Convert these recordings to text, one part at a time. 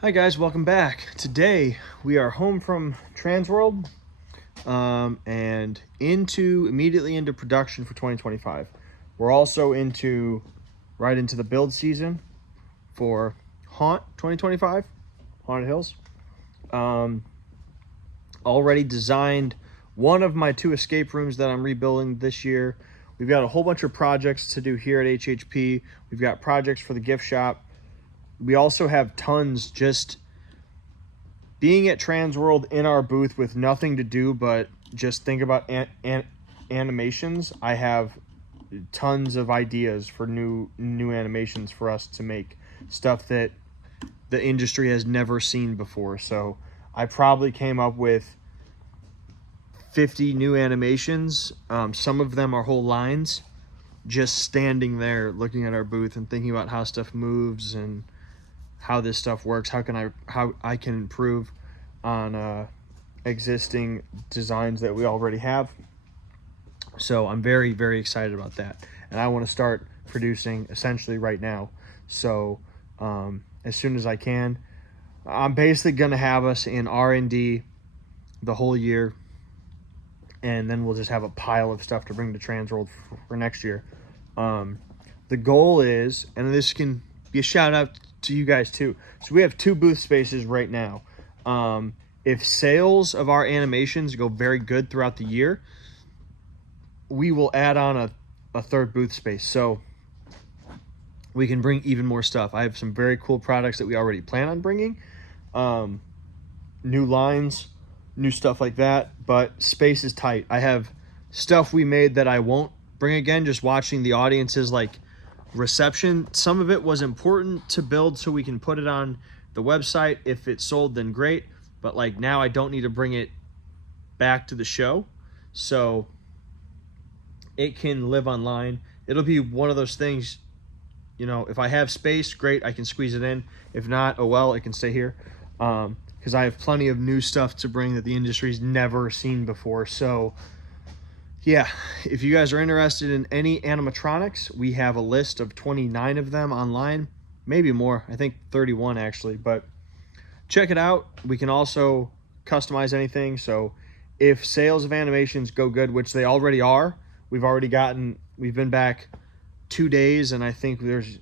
Hi guys, welcome back. Today we are home from Transworld and immediately into production for 2025. We're also right into the build season for Haunt 2025, Haunted Hills. Already designed one of my 2 escape rooms that I'm rebuilding this year. We've got a whole bunch of projects to do here at HHP. We've got projects for the gift shop. We also have tons just being at Transworld in our booth with nothing to do but just think about animations. I have tons of ideas for new animations for us to make, stuff that the industry has never seen before. So I probably came up with 50 new animations. Some of them are whole lines, just standing there looking at our booth and thinking about how stuff moves and how this stuff works, how I can improve on existing designs that we already have. So I'm very, very excited about that, and I want to start producing essentially right now. So as soon as I can, I'm basically going to have us in R&D the whole year, and then we'll just have a pile of stuff to bring to Transworld for next year. The goal is, and this can be a shout out to you guys too. So we have 2 booth spaces right now. If sales of our animations go very good throughout the year, we will add on a 3rd booth space. So we can bring even more stuff. I have some very cool products that we already plan on bringing. New lines, new stuff like that, but space is tight. I have stuff we made that I won't bring again, just watching the audience's reception. Some of it was important to build so we can put it on the website. If it sold, then great, but now I don't need to bring it back to the show, so it can live online. It'll be one of those things, if I have space, great, I can squeeze it in. If not, oh well, it can stay here, because I have plenty of new stuff to bring that the industry's never seen before. So yeah, if you guys are interested in any animatronics, we have a list of 29 of them online, maybe more, I think 31 actually, but check it out. We can also customize anything. So if sales of animations go good, which they already are, we've been back 2 days, and I think there's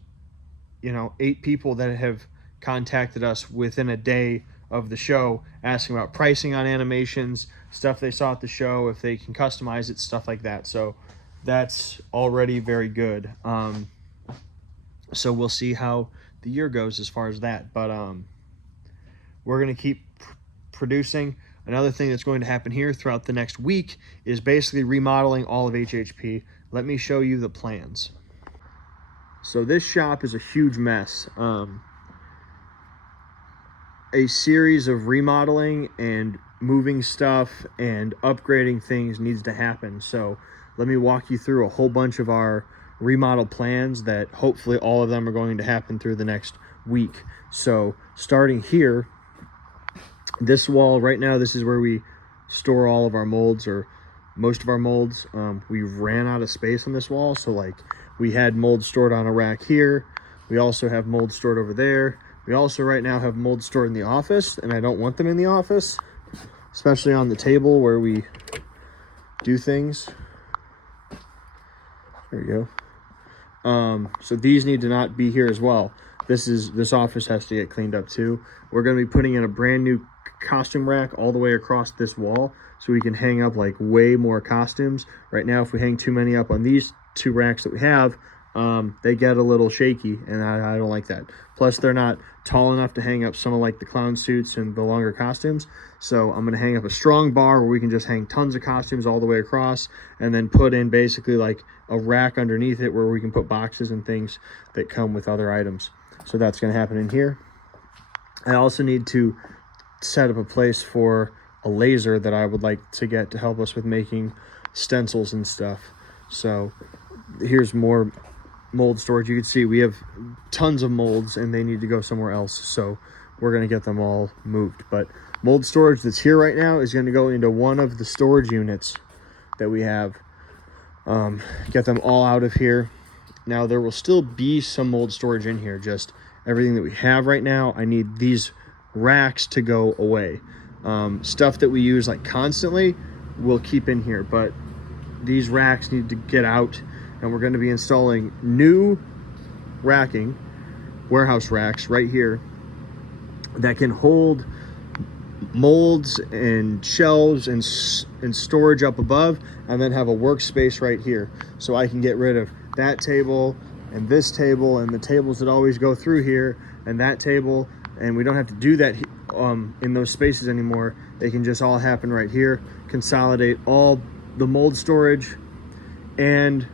8 people that have contacted us within a day of the show asking about pricing on animations, stuff they saw at the show, if they can customize it, stuff like that. So that's already very good. So we'll see how the year goes as far as that, but we're going to keep producing. Another thing that's going to happen here throughout the next week is basically remodeling all of HHP. Let me show you the plans. So this shop is a huge mess. A series of remodeling and moving stuff and upgrading things needs to happen. So let me walk you through a whole bunch of our remodel plans that hopefully all of them are going to happen through the next week. So starting here, this wall right now, this is where we store all of our molds, or most of our molds. We ran out of space on this wall, so we had molds stored on a rack here. We also have molds stored over there. We also right now have molds stored in the office, and I don't want them in the office, especially on the table where we do things. There we go. So these need to not be here as well. This office has to get cleaned up too. We're going to be putting in a brand new costume rack all the way across this wall so we can hang up way more costumes. Right now, if we hang too many up on these 2 racks that we have, they get a little shaky, and I don't like that. Plus, they're not tall enough to hang up some of the clown suits and the longer costumes. So I'm going to hang up a strong bar where we can just hang tons of costumes all the way across, and then put in basically a rack underneath it where we can put boxes and things that come with other items. So that's going to happen in here. I also need to set up a place for a laser that I would like to get to help us with making stencils and stuff. So here's more mold storage. You can see we have tons of molds and they need to go somewhere else, so we're going to get them all moved. But mold storage that's here right now is going to go into one of the storage units that we have. Get them all out of here. Now there will still be some mold storage in here, just everything that we have right now. I need these racks to go away. Stuff that we use like constantly we'll keep in here, but these racks need to get out, and we're going to be installing new racking, warehouse racks right here that can hold molds and shelves and storage up above, and then have a workspace right here, so I can get rid of that table and this table and the tables that always go through here and that table, and we don't have to do that in those spaces anymore. They can just all happen right here, consolidate all the mold storage and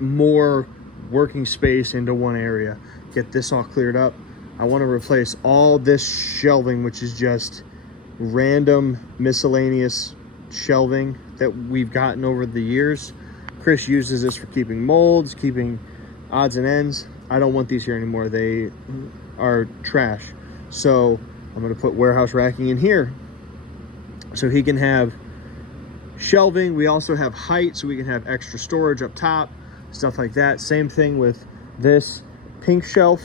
more working space into one area, get this all cleared up. I want to replace all this shelving, which is just random miscellaneous shelving that we've gotten over the years. Chris uses this for keeping molds, keeping odds and ends. I don't want these here anymore. They are trash. So I'm going to put warehouse racking in here so he can have shelving. We also have height, so we can have extra storage up top, stuff like that. Same thing with this pink shelf.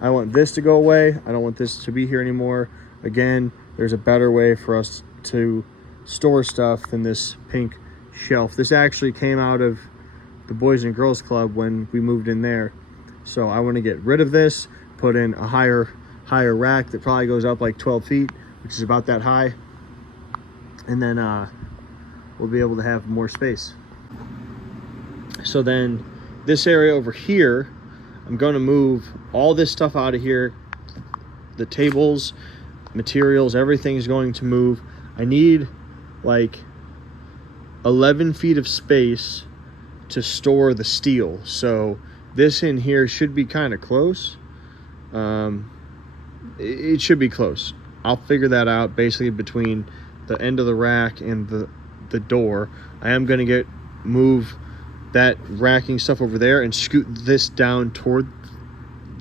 I want this to go away. I don't want this to be here anymore. Again, there's a better way for us to store stuff than this pink shelf. This actually came out of the Boys and Girls Club when we moved in there. So I want to get rid of this, put in a higher rack that probably goes up like 12 feet, which is about that high. And then we'll be able to have more space. So then this area over here, I'm going to move all this stuff out of here. The tables, materials, everything's going to move. I need like 11 feet of space to store the steel. So this in here should be kind of close. It should be close. I'll figure that out basically between the end of the rack and the door. I am going to move that racking stuff over there and scoot this down toward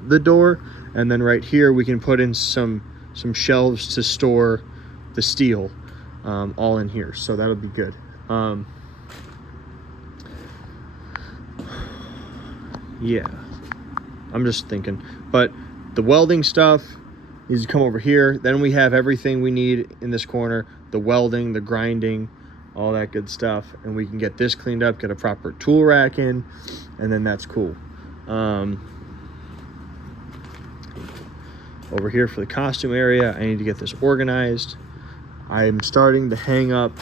the door, and then right here we can put in some shelves to store the steel, all in here. So that'll be good. Yeah, I'm just thinking, but the welding stuff needs to come over here. Then we have everything we need in this corner, the welding, the grinding, all that good stuff, and we can get this cleaned up, get a proper tool rack in, and then that's cool. Over here for the costume area, I need to get this organized. I'm starting to hang up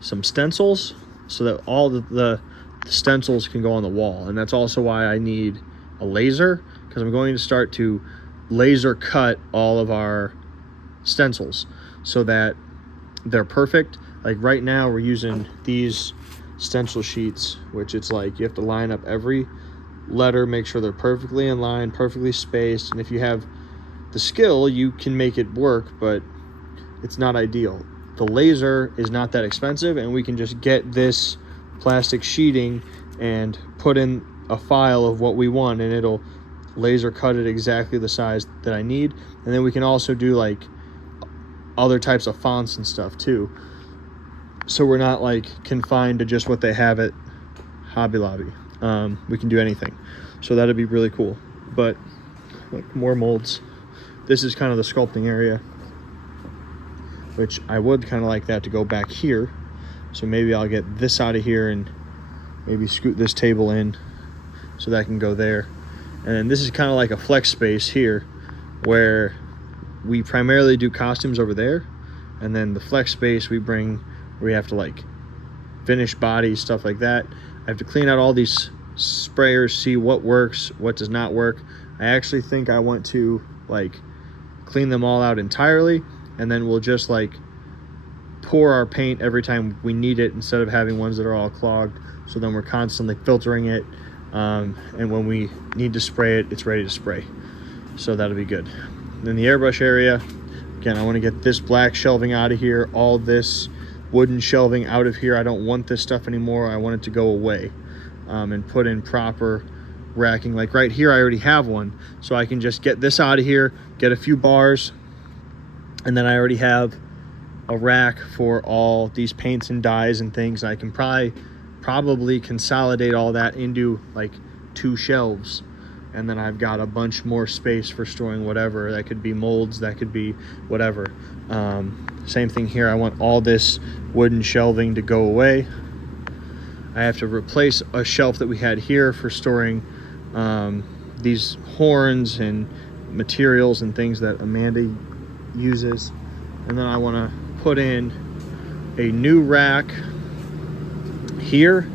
some stencils so that all the stencils can go on the wall, and that's also why I need a laser, because I'm going to start to laser cut all of our stencils so that they're perfect. Like right now we're using these stencil sheets, which it's like you have to line up every letter, make sure they're perfectly in line, perfectly spaced, and if you have the skill you can make it work, but it's not ideal. The laser is not that expensive, and we can just get this plastic sheeting and put in a file of what we want, and it'll laser cut it exactly the size that I need. And then we can also do like other types of fonts and stuff too, so we're not like confined to just what they have at Hobby Lobby. We can do anything, so that'd be really cool. But like more molds. This is kind of the sculpting area, which I would kind of like that to go back here. So maybe I'll get this out of here and maybe scoot this table in so that can go there. And then this is kind of like a flex space here where we primarily do costumes over there, and then the flex space we bring where we have to like finish bodies, stuff like that. I have to clean out all these sprayers, see what works, what does not work. I actually think I want to like clean them all out entirely, and then we'll just like pour our paint every time we need it instead of having ones that are all clogged. So then we're constantly filtering it, and when we need to spray it, it's ready to spray. So that'll be good. Then the airbrush area, again, I want to get this black shelving out of here, all this wooden shelving out of here. I don't want this stuff anymore. I want it to go away, and put in proper racking. Like right here I already have one, so I can just get this out of here, get a few bars, and then I already have a rack for all these paints and dyes and things. I can probably consolidate all that into like 2 shelves, and then I've got a bunch more space for storing whatever. That could be molds, that could be whatever. Same thing here. I want all this wooden shelving to go away. I have to replace a shelf that we had here for storing these horns and materials and things that Amanda uses. And then I want to put in a new rack here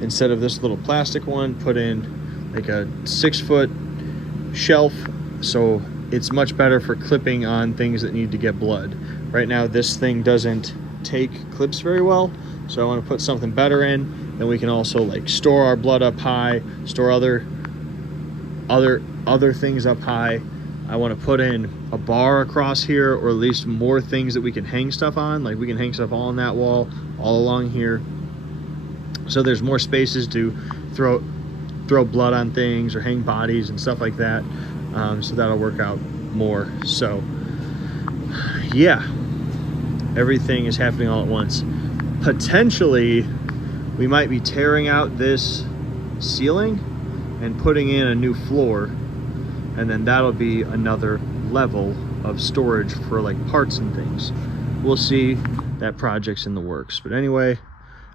instead of this little plastic one. Put in like a 6-foot shelf, so it's much better for clipping on things that need to get blood. Right now this thing doesn't take clips very well, so I want to put something better in. Then we can also like store our blood up high, store other things up high. I want to put in a bar across here, or at least more things that we can hang stuff on. Like we can hang stuff all on that wall, all along here, so there's more spaces to throw blood on things or hang bodies and stuff like that. So that'll work out more. So yeah, everything is happening all at once. Potentially we might be tearing out this ceiling and putting in a new floor, and then that'll be another level of storage for like parts and things. We'll see. That project's in the works. But anyway,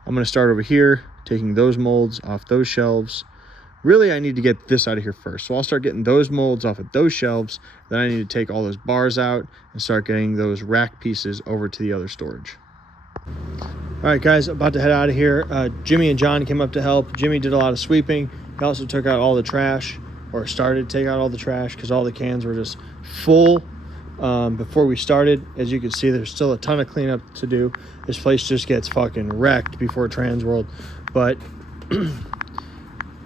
I'm going to start over here, taking those molds off those shelves. Really, I need to get this out of here first. So I'll start getting those molds off of those shelves. Then I need to take all those bars out and start getting those rack pieces over to the other storage. All right, guys, about to head out of here. Jimmy and John came up to help. Jimmy did a lot of sweeping. He also took out all the trash, or started to take out all the trash, because all the cans were just full before we started. As you can see, there's still a ton of cleanup to do. This place just gets fucking wrecked before Transworld. But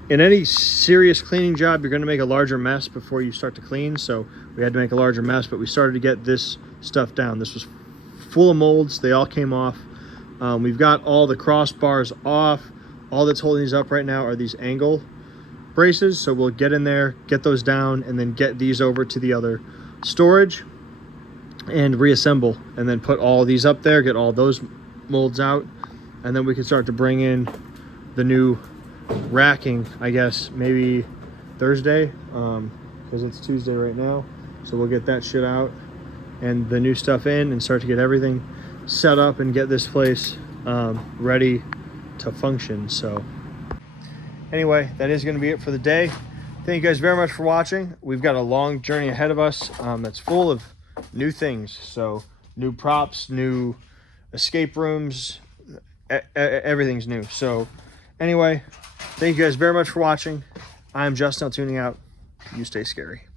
in any serious cleaning job, you're going to make a larger mess before you start to clean. So we had to make a larger mess, but we started to get this stuff down. This was full of molds. They all came off. We've got all the crossbars off. All that's holding these up right now are these angle braces. So we'll get in there, get those down, and then get these over to the other storage and reassemble, and then put all these up there, get all those molds out, and then we can start to bring in the new racking, I guess maybe Thursday, because it's Tuesday right now. So we'll get that shit out and the new stuff in, and start to get everything set up and get this place ready to function. So anyway, that is going to be it for the day. Thank you guys very much for watching. We've got a long journey ahead of us that's full of new things. So new props, new escape rooms, everything's new. So anyway, thank you guys very much for watching. I'm Justin, tuning out. You stay scary.